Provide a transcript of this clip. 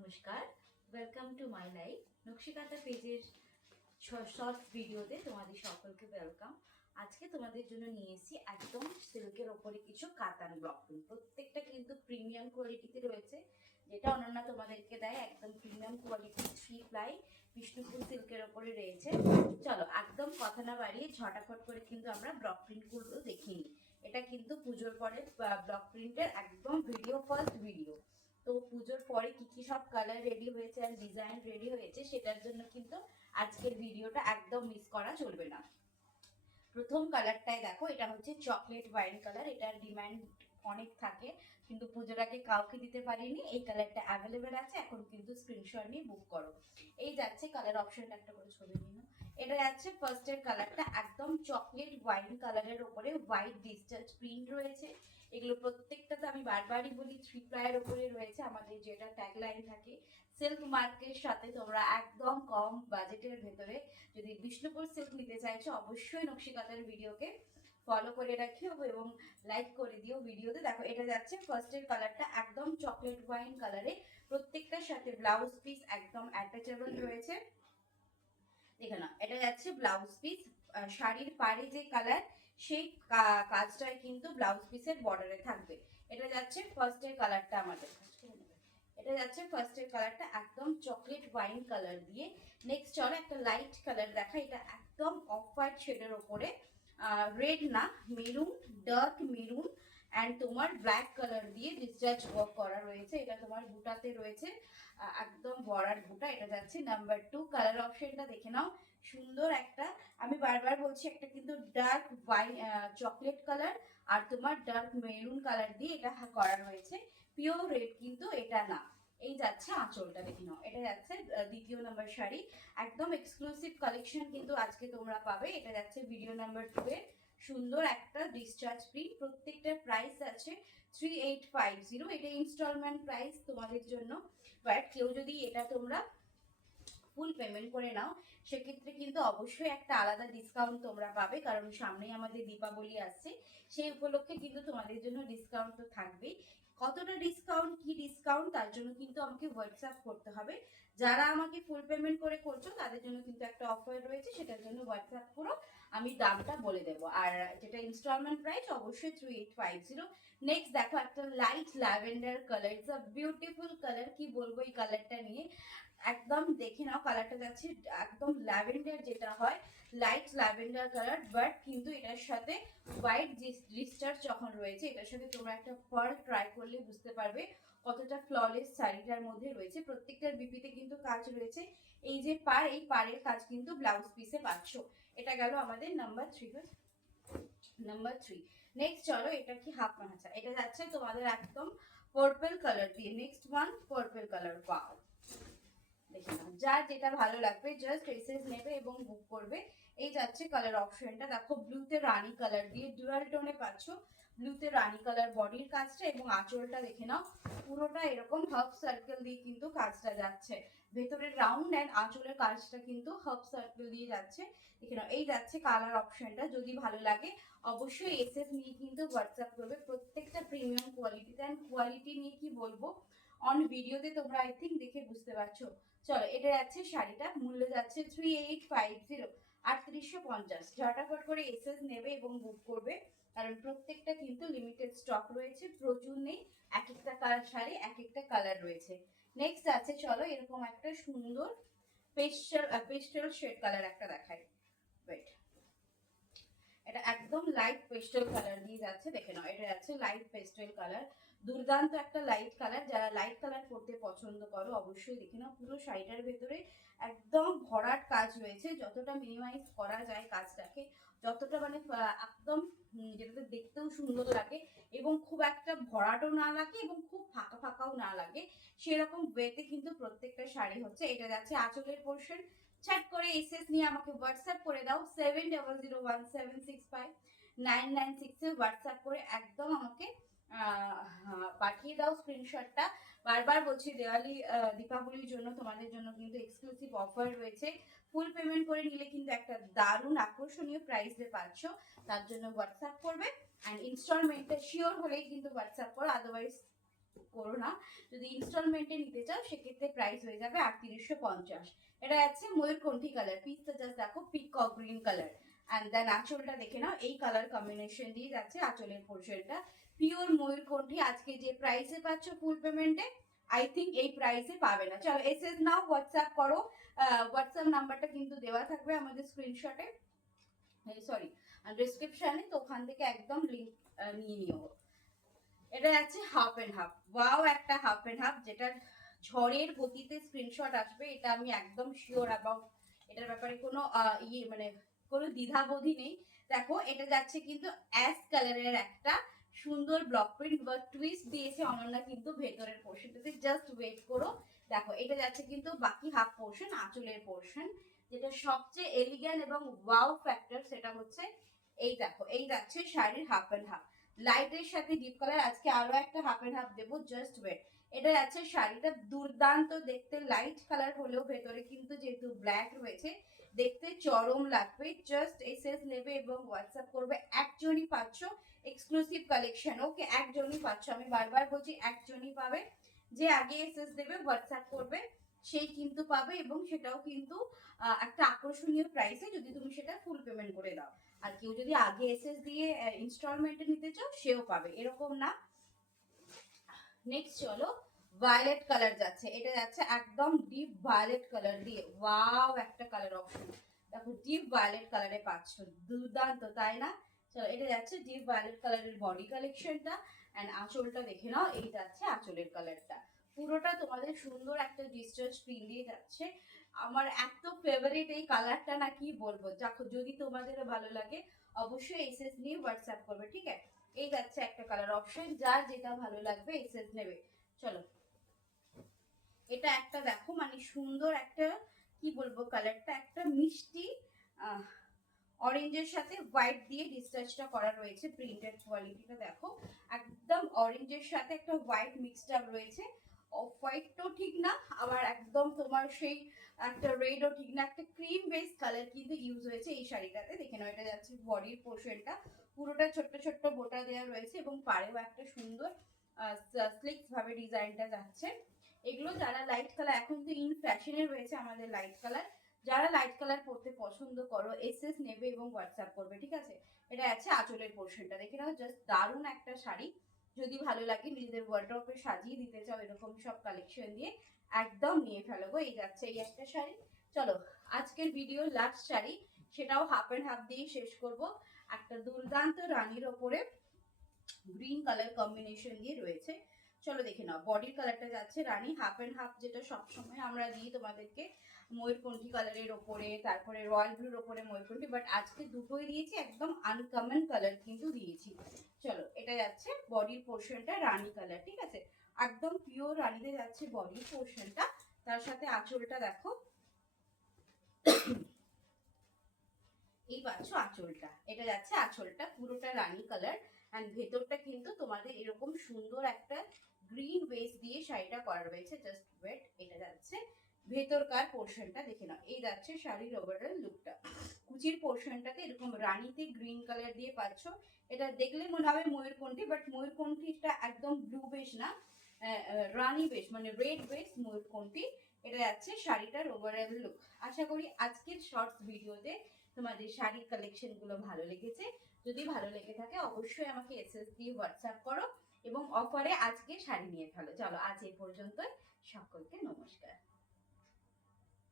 নমস্কার, welcome to my life. Nakshi Kantha পেজের shorts ভিডিওতে তোমাদের সকলকে ওয়েলকাম। আজকে তোমাদের জন্য নিয়ে এসেছি একদম সিল্কের ওপরে কিছু কাতান ব্লক প্রিন্ট। প্রত্যেকটা কিন্তু প্রিমিয়াম কোয়ালিটিতে রয়েছে, যেটা অনন্যা তোমাদেরকে দেয় একদম প্রিমিয়াম কোয়ালিটি 3 প্লাই বিষ্ণুপুর সিল্কের ওপরে রয়েছে। চলো একদম কথা না বাড়িয়ে ঝটাফট করে কিন্তু আমরা ব্লক প্রিন্টগুলো দেখে নিই। এটা কিন্তু পুজোর পরে ব্লক প্রিন্টের একদম ফার্স্ট ভিডিও। তো পুজোর পরে কি কি সব কালার রেডি হয়েছে আর ডিজাইন রেডি হয়েছে সেটার জন্য কিন্তু আজকের ভিডিওটা একদম মিস করা চলবে না। প্রথম কালারটাই দেখো, এটা হচ্ছে চকলেট ওয়াইন কালার। এটার ডিমান্ড অনেক থাকে, কিন্তু পুজোর আগে কাউকে দিতে পারিনি। এই কালারটা অ্যাভেলেবেল আছে, এখন কিন্তু স্ক্রিনশট নিয়ে বুক করো। এই যাচ্ছে কালার অপশনটা, একটা করে ছবি নিন। এটা যাচ্ছে ফার্স্টের কালারটা, একদম চকলেট ওয়াইন কালারের উপরে হোয়াইট ডিজিটাল প্রিন্ট রয়েছে। এগুলো প্রত্যেকটাতে আমি বারবারই বলি 3 প্লাইয়ের উপরে রয়েছে। আমাদের যেটা ট্যাগলাইন থাকে, সিল্ক মার্কের সাথে তোমরা একদম কম বাজেটের ভেতরে যদি বিষ্ণুপুর সিল্ক নিতে চাইছো, অবশ্যই নকশিকাঁথার ভিডিওকে ফলো করে রাখিও এবং লাইক করে দিও ভিডিওতে। দেখো এটা যাচ্ছে ফার্স্টের কালারটা একদম চকলেট ওয়াইন কালারে, প্রত্যেকটার সাথে ব্লাউজ পিস একদম অ্যাটাচেবল রয়েছে। দেখে না, এটা যাচ্ছে ব্লাউজ পিস। শাড়ির পাড়ে যে কালার, সেই কাজটাই কিন্তু ব্লাউজ পিসের বর্ডারে থাকবে। এটা যাচ্ছে ফার্স্টের কালারটা আমাদের। এটা যাচ্ছে ফার্স্টের কালারটা একদম চকলেট ওয়াইন কালার দিয়ে। নেক্সট চলো একটা লাইট কালার দেখা, এটা একদম অফ হোয়াইট শেডের ওপরে, রেড না, মেরুন, ডার্ক মেরুন অ্যান্ড তোমার ব্ল্যাক কালার দিয়ে ডিসচার্জ ওয়ার্ক করা রয়েছে। এটা তোমার বুটাতে রয়েছে, একদম বড়ার বুটা। এটা যাচ্ছে নাম্বার 2। কালার অপশনটা দেখে নাও, সুন্দর একটা, আমি বারবার বলছি, একটা কিন্তু ডার্ক ওয়াইন চকলেট কালার আর তোমার ডার্ক মেরুন কালার দিয়ে এটা করা রয়েছে। পিওর রেড কিন্তু এটা না। এই যাচ্ছে আঁচলটা দেখে নাও, এটা যাচ্ছে দ্বিতীয় নাম্বার শাড়ি। একদম এক্সক্লুসিভ কালেকশন কিন্তু আজকে তোমরা পাবে। এটা যাচ্ছে ভিডিও নাম্বার 2 এর সুন্দর একটা ডিসচার্জ প্রিন্ট। প্রত্যেকটার প্রাইস আছে 3850। এটা ইনস্টলমেন্ট প্রাইস তোমাদের জন্য, বাট কেউ যদি এটা তোমরা ফুল পেমেন্ট করে নাও সেক্ষেত্রে কিন্তু অবশ্যই একটা আলাদা ডিসকাউন্ট তোমরা পাবে, কারণ সামনেই আমাদের দীপাবলি আসছে। সেই উপলক্ষে কিন্তু তোমাদের জন্য ডিসকাউন্ট তো থাকবেই। কতটা ডিসকাউন্ট, কি ডিসকাউন্ট, তার জন্য কিন্তু আমাকে হোয়াটসঅ্যাপ করতে হবে। যারা আমাকে ফুল পেমেন্ট করে করছো তাদের জন্য কিন্তু একটা অফার রয়েছে, সেটার জন্য হোয়াটসঅ্যাপ করো, আমি দামটা বলে দেবো। আর যেটা ইনস্টলমেন্ট প্রাইস অবশ্যই 3850। নেক্সট দেখো একটা light lavender colour, it's a beautiful colour. কি বলবো এই কালারটা নিয়ে, একদম দেখে নাও কালারটা যাচ্ছে একদম ল্যাভেন্ডার, যেটা হয় লাইট ল্যাভেন্ডার কালার, বাট কিন্তু এটার সাথে হোয়াইট ডিসচার্জ যখন রয়েছে, এটার সাথে তোমরা একটা পার্ল ট্রাই করলে বুঝতে পারবে কতটা ফ্ললেস শাড়িটার মধ্যে রয়েছে। প্রত্যেকটার বিপিতে কিন্তু কাজ রয়েছে। এই যে পার, এই পাড়ের কাজ কিন্তু ব্লাউজ পিসে পাচ্ছ। এটা গেল আমাদের নাম্বার 3। নাম্বার 3। নেক্সট চলো, এটা কি হাফ মাহাচা, এটা যাচ্ছে তোমাদের একদম পার্পল কালার দিয়ে। Next one purple colour, wow. দেখে নাও, যার যেটা ভালো লাগবে জাস্ট এসএস নেবে এবং বুক করবে। এই যাচ্ছে কালার অপশনটা, দেখো ব্লুতে রানী কালার দিয়ে ডুয়াল টোনে পাচ্ছ। ব্লুতে রানী কালার বডির কাজটা, এবং আঁচলটা দেখে নাও পুরোটা এরকম হাফ সার্কেল দিয়ে কিন্তু কাজটা যাচ্ছে। ভেতরের রাউন্ড অ্যান্ড আঁচলের কাজটা কিন্তু হাফ সার্কেল দিয়ে যাচ্ছে। দেখে নাও, এই যাচ্ছে কালার অপশনটা। যদি ভালো লাগে অবশ্যই এসএস নিয়ে কিন্তু হোয়াটসঅ্যাপ করবে। প্রত্যেকটা প্রিমিয়াম কোয়ালিটিতে, অ্যান্ড কোয়ালিটি নিয়ে কি বলবো, অন ভিডিওতে তোমরা আই থিঙ্ক দেখে বুঝতে পারছো। চলো এটা যাচ্ছে শাড়িটা, মূল্য যাচ্ছে 3850, 3850। ঝটাফট করে এসএস নেবে এবং বুক করবে, কারণ প্রত্যেকটা কিন্তু লিমিটেড স্টক রয়েছে, প্রচুর নেই। এক একটা কালার শাড়ি এক একটা কালার রয়েছে। নেক্সট আছে, চলো এরকম একটা সুন্দর পেস্টেল শেড কালার একটা দেখাই। ওয়েট, এটা একদম লাইট পেস্টেল কালার দিয়ে যাচ্ছে। দেখে নাও, এটা যাচ্ছে লাইট পেস্টেল কালার, দুর্দান্ত একটা লাইট কালার। যারা লাইট কালার পরতে পছন্দ করো অবশ্যই দেখে নাও। পুরো শাড়িটার ভেতরে একদম ভরাট কাজ রয়েছে, যতটা মিনিমাইজ করা যায় কাজটাকে, যতটা মানে একদম যেটাতে দেখতেও সুন্দর লাগে এবং খুব একটা ভরাটও না লাগে এবং খুব ফাঁকা ফাঁকাও না লাগে, সেরকম ওয়েতে কিন্তু প্রত্যেকটা শাড়ি হচ্ছে। এটা যাচ্ছে আঁচলের পোর্শন। চ্যাট করে এসএস নিয়ে আমাকে হোয়াটসঅ্যাপ করে দাও 7001765996 এ হোয়াটসঅ্যাপ করে একদম আমাকে পাঠিয়ে দাও স্ক্রিনশটটা। বারবার বলছি, দেওয়ালি দীপাবলির জন্য তোমাদের জন্য কিন্তু এক্সক্লুসিভ অফার রয়েছে। ফুল পেমেন্ট করে নিলে কিন্তু একটা দারুণ আকর্ষণীয় প্রাইসে পাচ্ছ, তার জন্য হোয়াটসঅ্যাপ করবে। অ্যান্ড ইনস্টলমেন্টটা শিওর হলেই কিন্তু হোয়াটসঅ্যাপ করো, আদারওয়াইজ করো না, যদি ইনস্টলমেন্টে নিতে চাও সেক্ষেত্রে প্রাইস হয়ে যাবে 3850। এটা আছে ময়ূরকণ্ঠী কালার, পিসটা জাস্ট দেখো peacock green colour. And then আঁচলটা দেখে নাও, এই কালার কম্বিনেশন দিয়ে যাচ্ছে আঁচলের পোর্শনটা, পিওর ময়ূরকণ্ঠী। আজকে যে প্রাইসে পাচ্ছ ফুল পেমেন্টে, আই থিঙ্ক এই প্রাইসে পাবে না। চলো এসএস নাও, হোয়াটসঅ্যাপ করো, হোয়াটসঅ্যাপ নাম্বারটা কিন্তু দেওয়া থাকবে আমাদের স্ক্রিনশটে, সরি ডিসক্রিপশনে, তো ওখান থেকে একদম লিঙ্ক নিয়ে নিও। এটা যাচ্ছে হাফ এন্ড হাফ, ওয়াও একটা হাফ এন্ড হাফ, যেটা ঝড়ের গতিতে স্ক্রিনশট আসবে, এটা আমি একদম শিওর অ্যাবাউট। এটার ব্যাপারে কোনো মানে কোনো দ্বিধাবোধই নেই। দেখো এটা যাচ্ছে কিন্তু অ্যাশ কালারের একটা সুন্দর ব্লক প্রিন্ট বা টুইস্ট দিয়েছে অনন্যা কিন্তু ভেতরের পোর্শনটাতে, জাস্ট ওয়েট করো। দেখো এটা যাচ্ছে কিন্তু বাকি হাফ পোর্শন, আঁচলের পোর্শন, যেটা সবচেয়ে এলিগ্যান্ট এবং ওয়াও ফ্যাক্টর সেটা হচ্ছে এই দেখো, এই যাচ্ছে শাড়ির হাফ এন্ড হাফ, লাইটের সাথে ডিপ কালার। আজকে আরো একটা হাফ এন্ড হাফ দেবো, জাস্ট ওয়েট। এটা যাচ্ছে শাড়িটা দুর্দান্ত দেখতে, লাইট কালার হলেও ভেতরে কিন্তু যেহেতু ব্ল্যাক রয়েছে দেখতে চরম লাগবে। জাস্ট এসএস নেবে এবং হোয়াটসঅ্যাপ করবে, একজনই পাচ্ছ এক্সক্লুসিভ কালেকশন। ওকে, একজনই পাচ্ছ, আমি বারবার বলছি একজনই পাবে, যে আগে এসএস দেবে হোয়াটসঅ্যাপ করবে সেই কিন্তু পাবে, এবং সেটাও কিন্তু একটা আকর্ষণীয় প্রাইসে যদি তুমি সেটা ফুল পেমেন্ট করে দাও। আর কেউ যদি আগে এসএস দিয়ে ইনস্টলমেন্টে নিতে চাও সেও পাবে, এরকম না। নেক্সট চলো, ভায়োলেট কালার যাচ্ছে, এটা যাচ্ছে একদম ডিপ ভায়োলেট কালার দিয়ে, ওয়াও একটা কালার অপশন। দেখো ডিপ ভায়োলেট কালারে পাচ্ছ, দুর্দান্ত তাই না? চলো এটা যাচ্ছে ডিপ ভায়োলেট কালারের বডি কালেকশনটা, এন্ড আঁচলটা দেখে নাও, এই যাচ্ছে আঁচলের কালারটা। পুরোটা তোমাদের সুন্দর একটা ডিসচার্জ প্রিন্ট দিয়ে যাচ্ছে। আমার এত ফেভারিট এই কালারটা না, কি বলবো। দেখো যদি তোমাদেরও ভালো লাগে অবশ্যই এসএস নিয়ে হোয়াটসঅ্যাপ করবে, ঠিক আছে? এই যাচ্ছে একটা কালার অপশন, যার যেটা ভালো লাগবে এসএস নেবে। চলো এটা একটা দেখো, মানে সুন্দর একটা, কি বলবো, কালারটা একটা মিষ্টি অরেঞ্জের সাথে হোয়াইট দিয়ে ডিসটাচটা করা রয়েছে, প্রিন্টেড কোয়ালিটিটা দেখো, একদম অরেঞ্জের সাথে একটা হোয়াইট মিক্সড আপ রয়েছে। অফ হোয়াইটও ঠিক না, আবার একদম তোমার সেই একটা রেডও ঠিক না, একটা ক্রিম বেস কালার কিন্তু ইউজ হয়েছে এই শাড়িটাতে। দেখে নাও, এটা যাচ্ছে বডির পোর্শনটা, পুরোটা ছোট্ট ছোট্ট বোটা দেওয়া রয়েছে এবং পাড়েও একটা সুন্দর স্লিক্স ভাবে ডিজাইনটা যাচ্ছে। এগুলো যারা লাইট কালার, এখন তো ইন ফ্যাশনে রয়েছে আমাদের লাইট কালার, যারা লাইট কালার পরতে পছন্দ করো এসএস নেবে এবং হোয়াটসঅ্যাপ করবে, ঠিক আছে? এটা আছে আঁচলের পোর্শনটা, দেখে নাও, জাস্ট দারুণ একটা শাড়ি। যদি ভালো লাগে নিজেদের ওয়ার্ড্রপে সাজিয়ে দিতে চাও এরকম সব কালেকশন দিয়ে, একদম নিয়ে ফেলো গো। এই যাচ্ছে এই একটা শাড়ি। চলো আজকের ভিডিও লাস্ট শাড়ি, সেটাও হাফ এন্ড হাফ দিয়ে শেষ করব। একটা দুর্দান্ত রানীর ওপরে গ্রিন কালার কম্বিনেশন দিয়ে রয়েছে। চলো দেখে নাও, বডির কালারটা যাচ্ছে রানী, হাফ এন্ড হাফ যেটা সবসময় আমরা দিই তোমাদেরকে ময়ূরকণ্ঠী কালারের ওপরে, তারপরে রয়্যাল ব্লুর ওপরে ময়ূরকণ্ঠী, বাট আজকে দুটোই দিয়েছি একদম আনকমন কালার কিন্তু দিয়েছি। চলো এটা যাচ্ছে বডির পোর্শনটা রানী কালার, ঠিক আছে? একদম পিওর রানীতে যাচ্ছে বডির পোর্শনটা, তার সাথে আঁচলটা দেখো, এই পাচ্ছ আঁচলটা, এটা যাচ্ছে আঁচলটা পুরোটা রানী কালার। অ্যান্ড ভেতরটা কিন্তু তোমাদের এরকম সুন্দর একটা গ্রিন বেস দিয়ে শাড়িটা করা রয়েছে, জাস্ট ওয়েট। এটা যাচ্ছে ভেতরকার পোর্শনটা, দেখে নাও, এই যাচ্ছে শাড়ির ওভারঅল লুকটা। কুচির পোর্শনটাতে এরকম রানীতে গ্রিন কালার দিয়ে পাচ্ছ। এটা দেখলে মনে হবে ময়ূরকণ্ঠী, বাট ময়ূরকণ্ঠীটা একদম ব্লু বেস না, রানী বেস মানে রেড বেস ময়ূরকণ্ঠী। এটা যাচ্ছে শাড়িটার ওভারঅল লুক। আশা করি আজকের শর্টস ভিডিওতে তোমাদের শাড়ির কালেকশন গুলো ভালো লেগেছে। যদি ভালো লেগে থাকে অবশ্যই আমাকে এসএস দিয়ে হোয়াটসঅ্যাপ করো এবং অফারে আজকে শাড়ি নিয়ে ফেলো। চলো আজ এই পর্যন্ত, সকলকে নমস্কার।